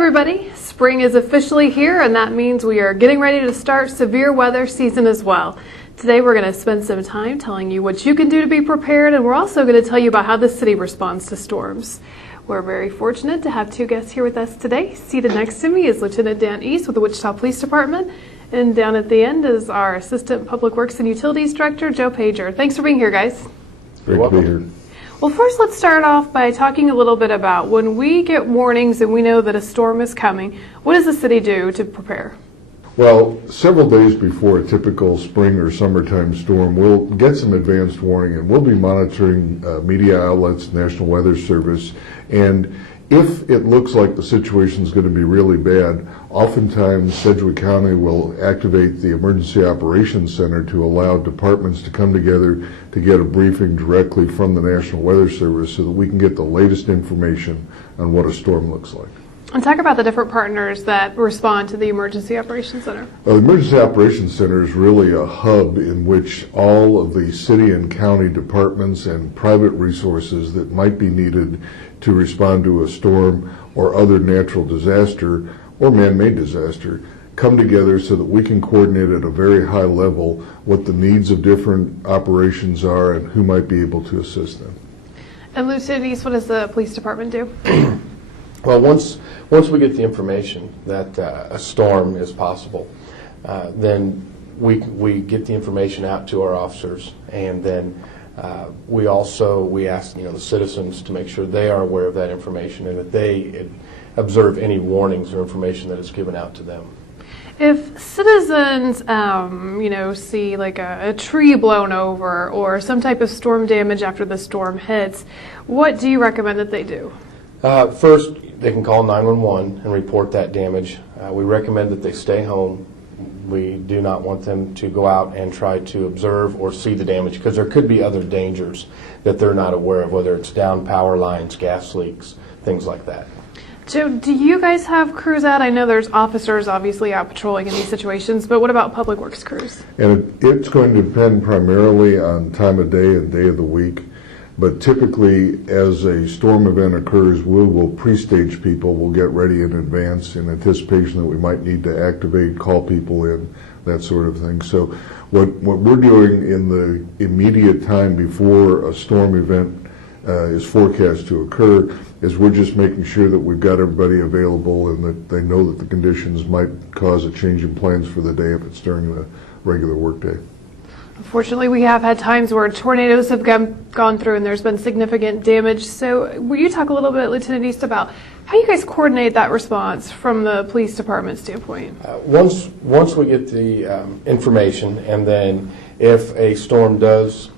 everybody, spring is officially here, and that means we are getting ready to start severe weather season as well. Today we're going to spend some time telling you what you can do to be prepared, and we're also going to tell you about how the city responds to storms. We're very fortunate to have two guests here with us today. Seated next to me is Lieutenant Dan East with the Wichita Police Department, and down at the end is our Assistant Public Works and Utilities Director, Joe Pager. Thanks for being here, guys. Great to be here. Well, first let's start off by talking a little bit about when we get warnings and we know that a storm is coming, what does the city do to prepare? Well, several days before a typical spring or summertime storm, we'll get some advanced warning, and we'll be monitoring media outlets, National Weather Service, and if it looks like the situation is going to be really bad, oftentimes Sedgwick County will activate the Emergency Operations Center to allow departments to come together to get a briefing directly from the National Weather Service so that we can get the latest information on what a storm looks like. And talk about the different partners that respond to the Emergency Operations Center. Well, the Emergency Operations Center is really a hub in which all of the city and county departments and private resources that might be needed to respond to a storm or other natural disaster or man-made disaster come together so that we can coordinate at a very high level what the needs of different operations are and who might be able to assist them. And Lieutenant East, what does the police department do? Well, once we get the information that a storm is possible, then we get the information out to our officers, and then we ask the citizens to make sure they are aware of that information and that they observe any warnings or information that is given out to them. If citizens, see like a tree blown over or some type of storm damage after the storm hits, what do you recommend that they do? First, they can call 911 and report that damage. We recommend that they stay home. We do not want them to go out and try to observe or see the damage because there could be other dangers that they're not aware of, whether it's down power lines, gas leaks, things like that. Joe, do you guys have crews out? I know there's officers obviously out patrolling in these situations, but what about Public Works crews? And it's going to depend primarily on time of day and day of the week. But typically, as a storm event occurs, we will pre-stage people. We'll get ready in advance in anticipation that we might need to activate, call people in, that sort of thing. So what we're doing in the immediate time before a storm event is forecast to occur is we're just making sure that we've got everybody available and that they know that the conditions might cause a change in plans for the day if it's during the regular workday. Unfortunately, we have had times where tornadoes have gone through and there's been significant damage. So will you talk a little bit, Lieutenant East, about how you guys coordinate that response from the police department standpoint? Once we get the information, and then if a storm does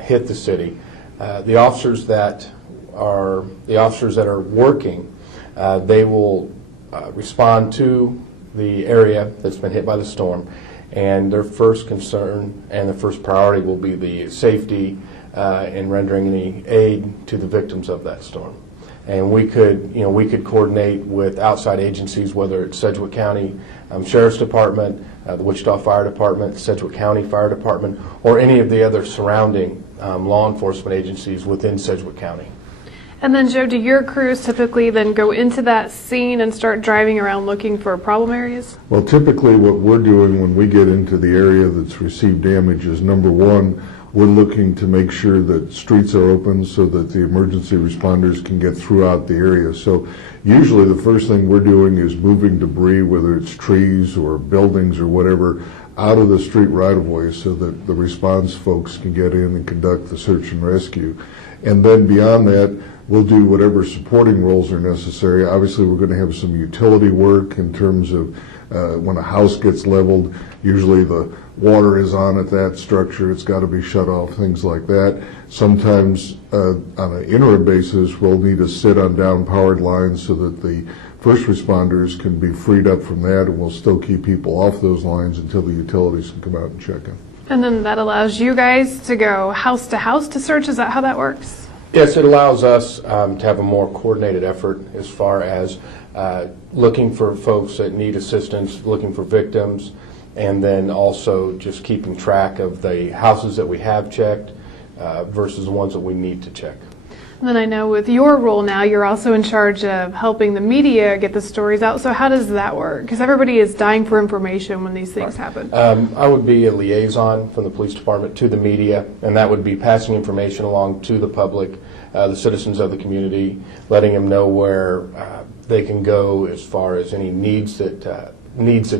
hit the city, the officers that are working, they will respond to the area that's been hit by the storm. And their first concern and the first priority will be the safety in rendering any aid to the victims of that storm. And we could coordinate with outside agencies, whether it's Sedgwick County Sheriff's Department, the Wichita Fire Department, Sedgwick County Fire Department, or any of the other surrounding law enforcement agencies within Sedgwick County. And then, Joe, do your crews typically then go into that scene and start driving around looking for problem areas? Well, typically what we're doing when we get into the area that's received damage is, number one, we're looking to make sure that streets are open so that the emergency responders can get throughout the area. So usually the first thing we're doing is moving debris, whether it's trees or buildings or whatever, out of the street right-of-way so that the response folks can get in and conduct the search and rescue. And then beyond that, we'll do whatever supporting roles are necessary. Obviously, we're going to have some utility work in terms of when a house gets leveled, usually the water is on at that structure. It's got to be shut off, things like that. Sometimes on an interim basis, we'll need to sit on down-powered lines so that the first responders can be freed up from that, and we'll still keep people off those lines until the utilities can come out and check in. And then that allows you guys to go house to house to search? Is that how that works? Yes, it allows us to have a more coordinated effort as far as looking for folks that need assistance, looking for victims, and then also just keeping track of the houses that we have checked versus the ones that we need to check. And then I know with your role now, you're also in charge of helping the media get the stories out. So how does that work? Because everybody is dying for information when these things happen. I would be a liaison from the police department to the media, and that would be passing information along to the public, the citizens of the community, letting them know where they can go as far as any needs that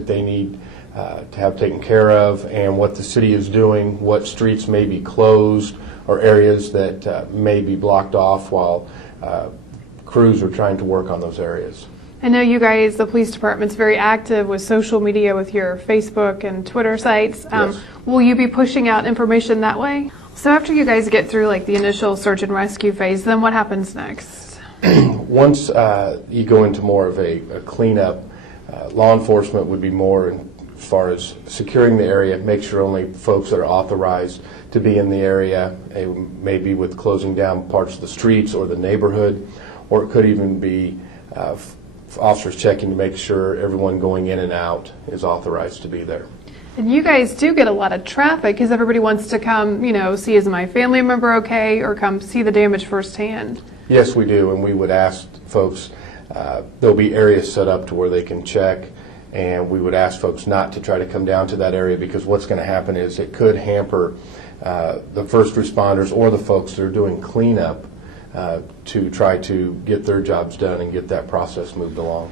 they need to have taken care of, and what the city is doing, what streets may be closed, or areas that may be blocked off while crews are trying to work on those areas. I know you guys, the police department's very active with social media, with your Facebook and Twitter sites. Yes. Will you be pushing out information that way? So after you guys get through like the initial search and rescue phase, then what happens next? Once you go into more of a cleanup, law enforcement would be more as far as securing the area, make sure only folks that are authorized to be in the area, maybe with closing down parts of the streets or the neighborhood, or it could even be officers checking to make sure everyone going in and out is authorized to be there. And you guys do get a lot of traffic because everybody wants to come, see is my family member okay, or come see the damage firsthand. Yes, we do, and we would ask folks, there'll be areas set up to where they can check, and we would ask folks not to try to come down to that area, because what's going to happen is it could hamper the first responders or the folks that are doing cleanup to try to get their jobs done and get that process moved along.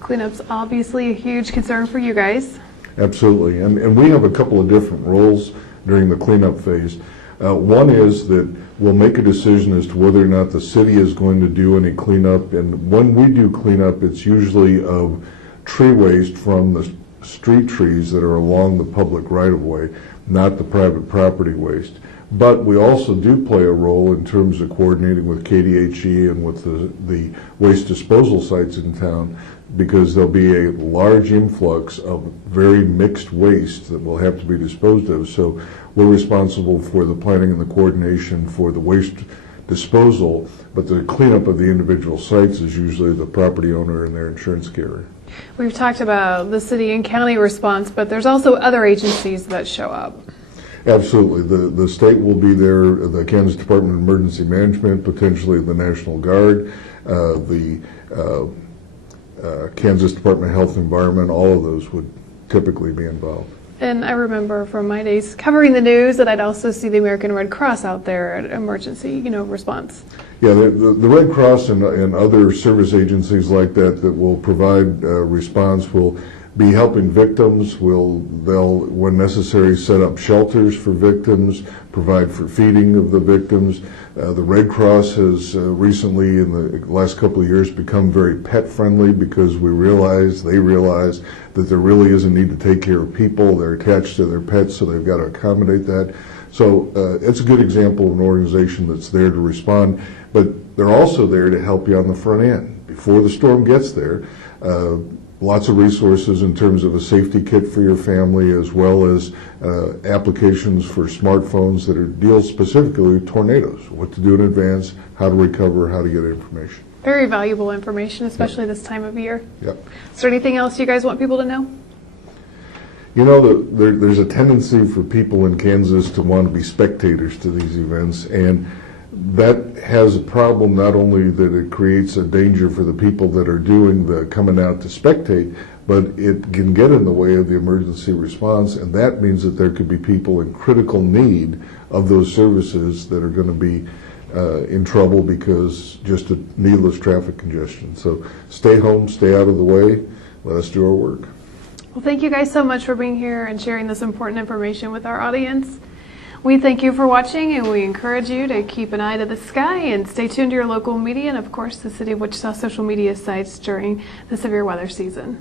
Cleanup's obviously a huge concern for you guys. Absolutely, and we have a couple of different roles during the cleanup phase. One is that we'll make a decision as to whether or not the city is going to do any cleanup, and when we do cleanup, it's usually of tree waste from the street trees that are along the public right-of-way, not the private property waste. But we also do play a role in terms of coordinating with KDHE and with the waste disposal sites in town, because there'll be a large influx of very mixed waste that will have to be disposed of. So we're responsible for the planning and the coordination for the waste disposal, but the cleanup of the individual sites is usually the property owner and their insurance carrier. We've talked about the city and county response, but there's also other agencies that show up. Absolutely. The state will be there, the Kansas Department of Emergency Management, potentially the National Guard, the Kansas Department of Health and Environment, all of those would typically be involved. And I remember from my days covering the news that I'd also see the American Red Cross out there at emergency, response. Yeah, the Red Cross and other service agencies like that will provide response will be helping victims. They'll, when necessary, set up shelters for victims, provide for feeding of the victims. The Red Cross has recently, in the last couple of years, become very pet friendly, because they realize that there really is a need to take care of people. They're attached to their pets, so they've got to accommodate that. So it's a good example of an organization that's there to respond, but they're also there to help you on the front end. Before the storm gets there, lots of resources in terms of a safety kit for your family, as well as applications for smartphones that deal specifically with tornadoes, what to do in advance, how to recover, how to get information. Very valuable information, especially this time of year. Yep. Is there anything else you guys want people to know? There's a tendency for people in Kansas to want to be spectators to these events, and that has a problem, not only that it creates a danger for the people that are doing the coming out to spectate, but it can get in the way of the emergency response, and that means that there could be people in critical need of those services that are going to be in trouble because just a needless traffic congestion. So stay home, stay out of the way, let us do our work. Well, thank you guys so much for being here and sharing this important information with our audience. We thank you for watching, and we encourage you to keep an eye to the sky and stay tuned to your local media and, of course, the City of Wichita social media sites during the severe weather season.